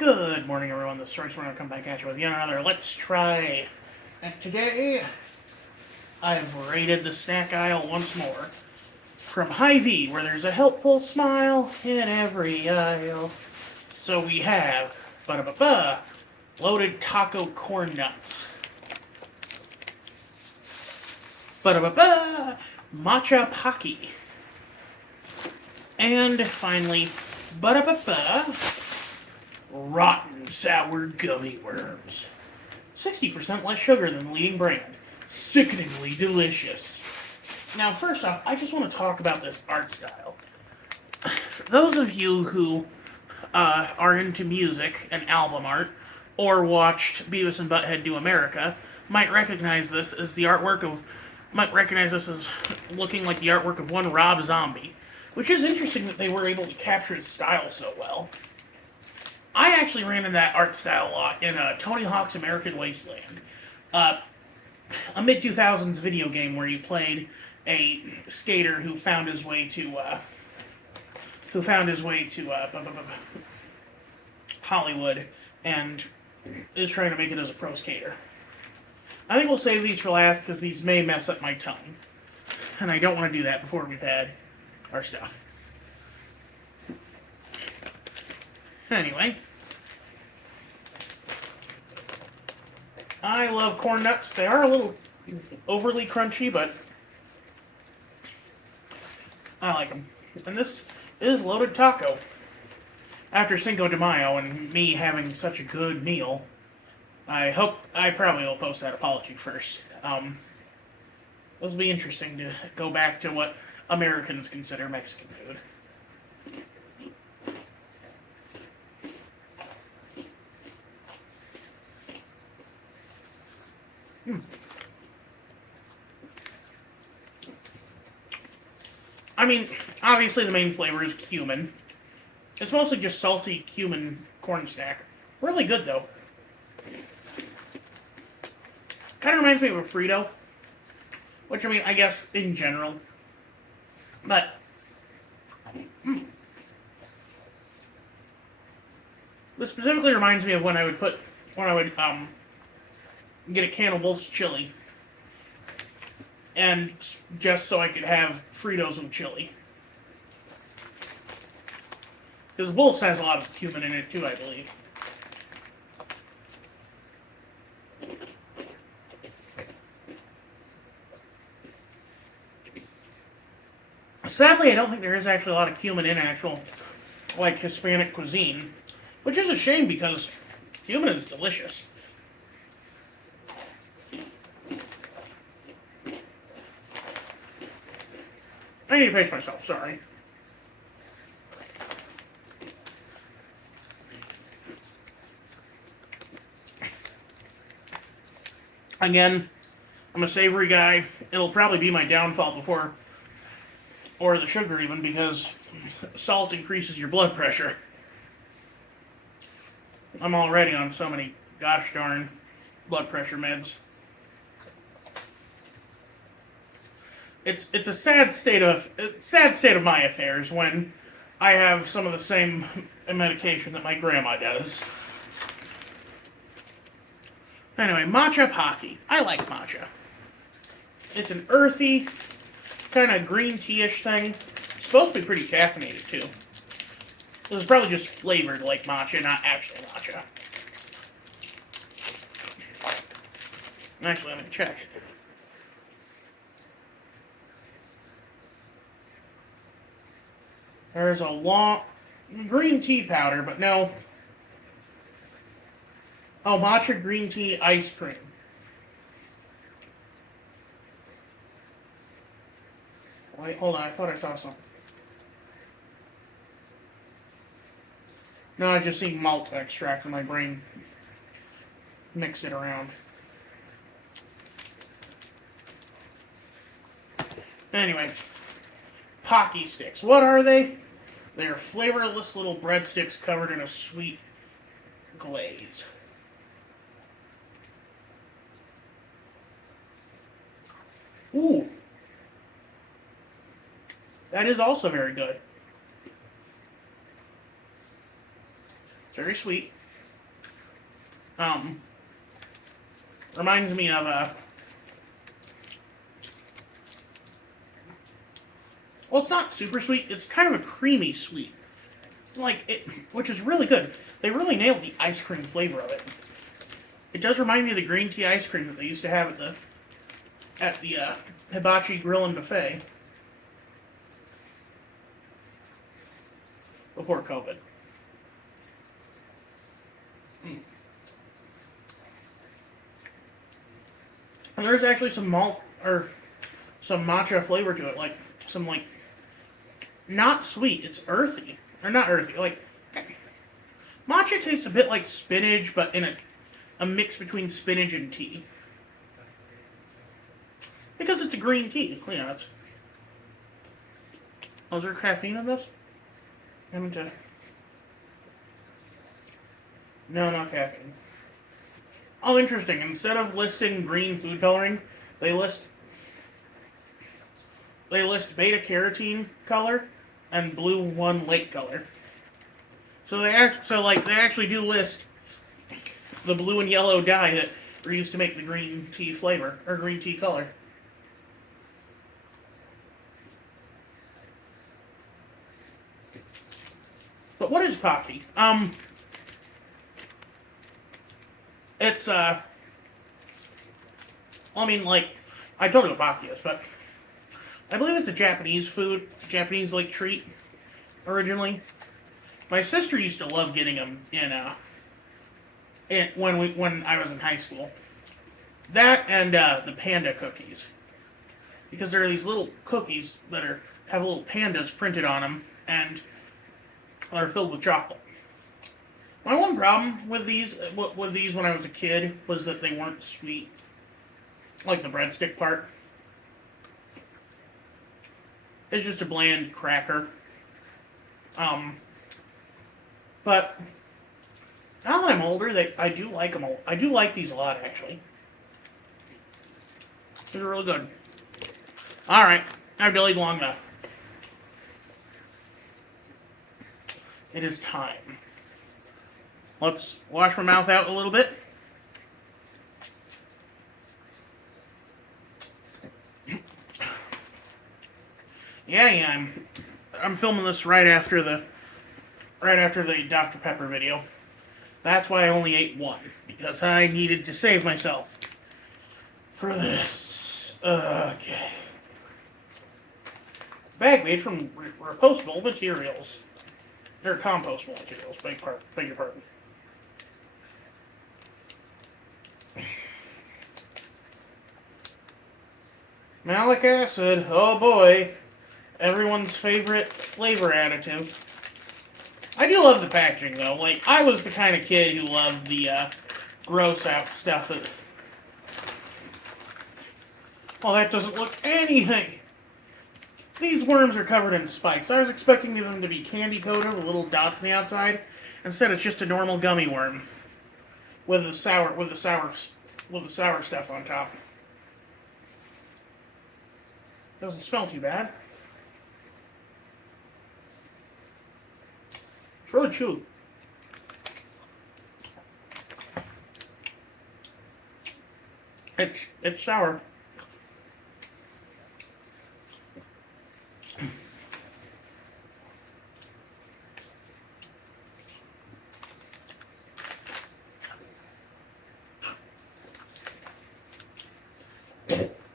Good morning, everyone. This is Royce. We're going to come back at you with yet another Let's Try. And today, I've raided the snack aisle once more. From Hy-Vee, where there's a helpful smile in every aisle. So we have, loaded taco corn nuts. Matcha Pocky. And finally, rotten sour gummy worms. 60% less sugar than the leading brand. Sickeningly delicious. Now, first off, I just want to talk about this art style. For those of you who are into music and album art, or watched Beavis and Butthead Do America, might recognize this as looking like the artwork of one Rob Zombie, which is interesting that they were able to capture his style so well. I actually ran into that art style a lot in Tony Hawk's American Wasteland, a mid-2000s video game where you played a skater who found his way to Hollywood and is trying to make it as a pro skater. I think we'll save these for last because these may mess up my tongue, and I don't want to do that before we've had our stuff. Anyway, I love corn nuts. They are a little overly crunchy, but I like them. And this is loaded taco. After Cinco de Mayo and me having such a good meal, I probably will post that apology first. It'll be interesting to go back to what Americans consider Mexican food. I mean, obviously the main flavor is cumin. It's mostly just salty cumin corn snack. Really good, though. Kind of reminds me of a Frito. Which, I mean, I guess in general. But, this specifically reminds me of when I would get a can of Wolf's chili. And just so I could have Fritos with chili. Because Wolf's has a lot of cumin in it too, I believe. Sadly, I don't think there is actually a lot of cumin in actual, Hispanic cuisine. Which is a shame because cumin is delicious. I need to pace myself, sorry. Again, I'm a savory guy. It'll probably be my downfall or the sugar even, because salt increases your blood pressure. I'm already on so many gosh darn blood pressure meds. It's a sad state of my affairs when I have some of the same medication that my grandma does. Anyway, Matcha Pocky. I like matcha. It's an earthy, kind of green tea-ish thing. It's supposed to be pretty caffeinated, too. This is probably just flavored like matcha, not actually matcha. Actually, let me check. There's a long green tea powder, but no. Oh, matcha green tea ice cream. Wait, hold on. I thought I saw something. No, I just see malt extract in my brain. Mix it around. Anyway, Pocky sticks. What are they? They are flavorless little breadsticks covered in a sweet glaze. Ooh. That is also very good. It's very sweet. Um, reminds me of well, it's not super sweet. It's kind of a creamy sweet, like it, which is really good. They really nailed the ice cream flavor of it. It does remind me of the green tea ice cream that they used to have at the Hibachi Grill and Buffet before COVID. And there's actually some malt or some matcha flavor to it, like some like not sweet. It's earthy or not earthy. Like matcha tastes a bit like spinach, but in a mix between spinach and tea. Because it's a green tea. Yeah, it's. Oh, is there caffeine in this? I mean to. No, not caffeine. Oh, interesting. Instead of listing green food coloring, they list beta carotene color and blue 1 lake color. So they actually do list the blue and yellow dye that were used to make the green tea flavor or green tea color. But what is Pocky? It's I mean, like, I told you what Pocky is, but I believe it's a Japanese food, Japanese like treat originally. My sister used to love getting them when I was in high school. That and the panda cookies, because there are these little cookies that have little pandas printed on them and are filled with chocolate. My one problem with these when I was a kid was that they weren't sweet, like the breadstick part. It's just a bland cracker. But now that I'm older, I do like them. I do like these a lot, actually. They're really good. All right, I've delayed long enough. It is time. Let's wash my mouth out a little bit. Yeah, I'm filming this right after the Dr. Pepper video. That's why I only ate one, because I needed to save myself for this. Okay. Bag made from repostable materials. Or compostable materials, beg your pardon. Malic acid, oh boy. Everyone's favorite flavor additive. I do love the packaging though. Like, I was the kind of kid who loved the gross out stuff that... Well, that doesn't look anything. These worms are covered in spikes. I was expecting them to be candy coated with little dots on the outside. Instead, it's just a normal gummy worm with the sour stuff on top. Doesn't smell too bad. It's really chewy. It's sour.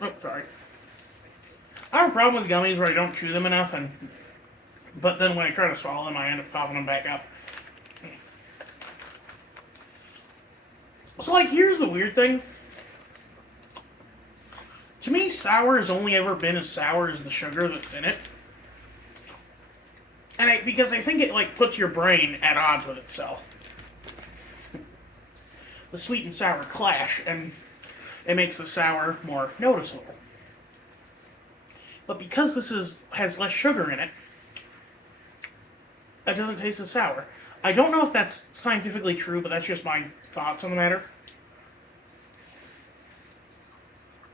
Oh, sorry. I have a problem with gummies where I don't chew them enough, but then when I try to swallow them, I end up coughing them back up. So, like, here's the weird thing. To me, sour has only ever been as sour as the sugar that's in it. And because I think it, like, puts your brain at odds with itself. The sweet and sour clash, and it makes the sour more noticeable. But because this has less sugar in it, it doesn't taste as sour. I don't know if that's scientifically true, but that's just my thoughts on the matter.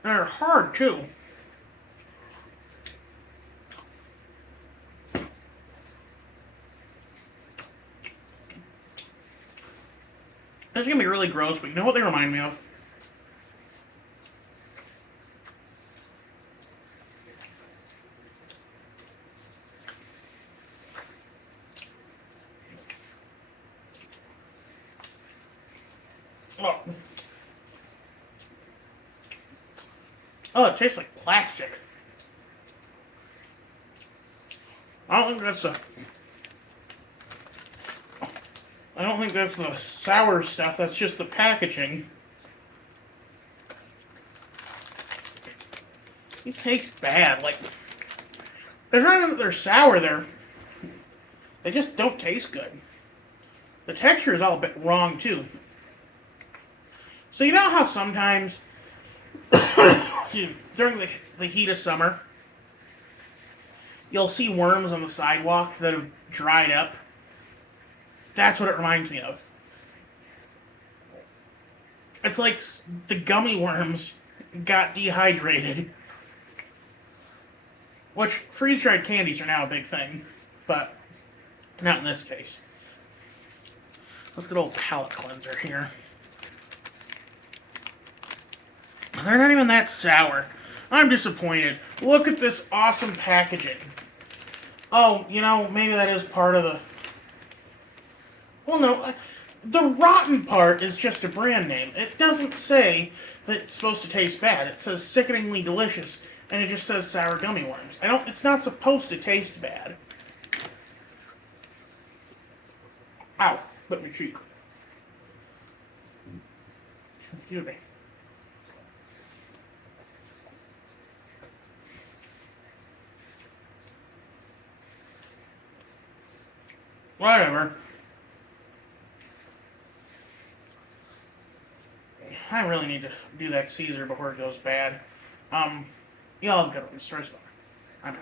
They're hard, too. It's gonna be really gross, but you know what they remind me of? Oh. Oh, it tastes like plastic. I don't think that's the. I don't think that's the sour stuff. That's just the packaging. These taste bad. Like, they're not even that they're sour. They just don't taste good. The texture is all a bit wrong too. So you know how sometimes during the heat of summer, you'll see worms on the sidewalk that have dried up? That's what it reminds me of. It's like the gummy worms got dehydrated. Which, freeze-dried candies are now a big thing. But, not in this case. Let's get a little palate cleanser here. They're not even that sour. I'm disappointed. Look at this awesome packaging. Oh, you know, maybe that is part of the... Well, no. The rotten part is just a brand name. It doesn't say that it's supposed to taste bad. It says sickeningly delicious, and it just says sour gummy worms. It's not supposed to taste bad. Ow, bit my cheek. Excuse me. Whatever. I really need to do that Caesar before it goes bad. Y'all have a good one. Sorry, I'm out.